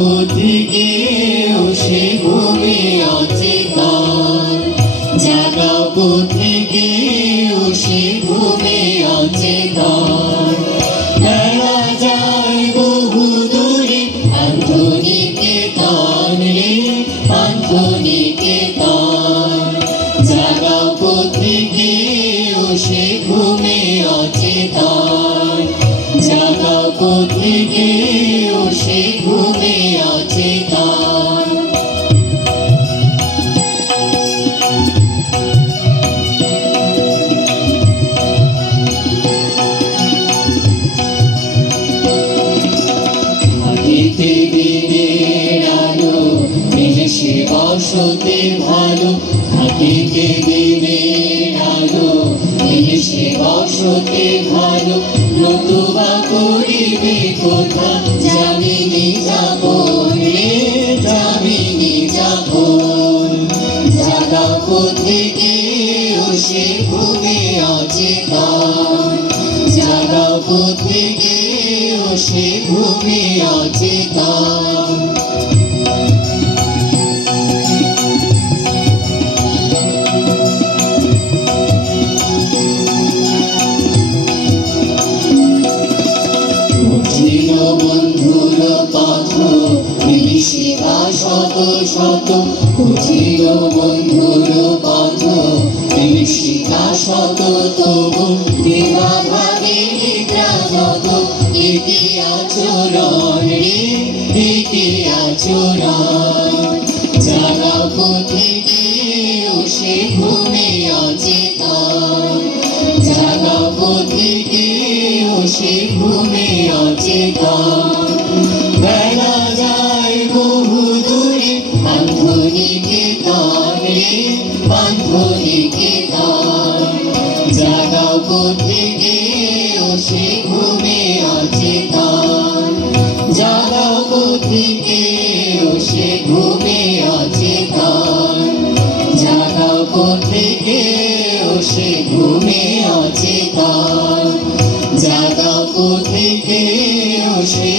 পথিকে ও সে ঘুমে অচেতন, জাগাও পথিকে ও সে ঘুমে অচেতন। বেড়া যায় বহু দূরে পান্থনিকেতন রে পান্থনিকেতন, জাগাও পথিকে ও সে ঘুমে অচেতন, জাগাও পথিকে ও সে ঘুমে অচেতন। থাকিতে দিনের আলো মিলেছে বসতে ভালো, থাকিতে দিনের আলো মিলেছে বসতে ভালো। নতুবা করিবে কোথা যামিনী যাপন রে যামিনী যাপন, জাগাও পথিকে ও সে ঘুমে অচেতন, জাগাও পথিকে ও সে ঘুমে অচেতন। কঠিন বন্ধুর পথ নিশিরা শত শত, কঠিন বন্ধুর পথ নিশিরা শত, তবু বিভাভাবে নিদ্রা যত। একে আচরণ রে একে আচরণ, জাগাও পথিকে ও সে ঘুমে অচেতন, জাগাও পথিকে ও সে ঘুমে অচেতন। বেলা যায় বহু দূরে পান্থনিকেতন রে পান্থনিকেতন, জাগাও পথিকে ও সে ঘুমে অচেতন, জাগাও পথিকে ও সে ঘুমে অচেতন, জাগাও পথিকে ও সে ঘুমে অচেতন, জাগাও পথিকে ও সে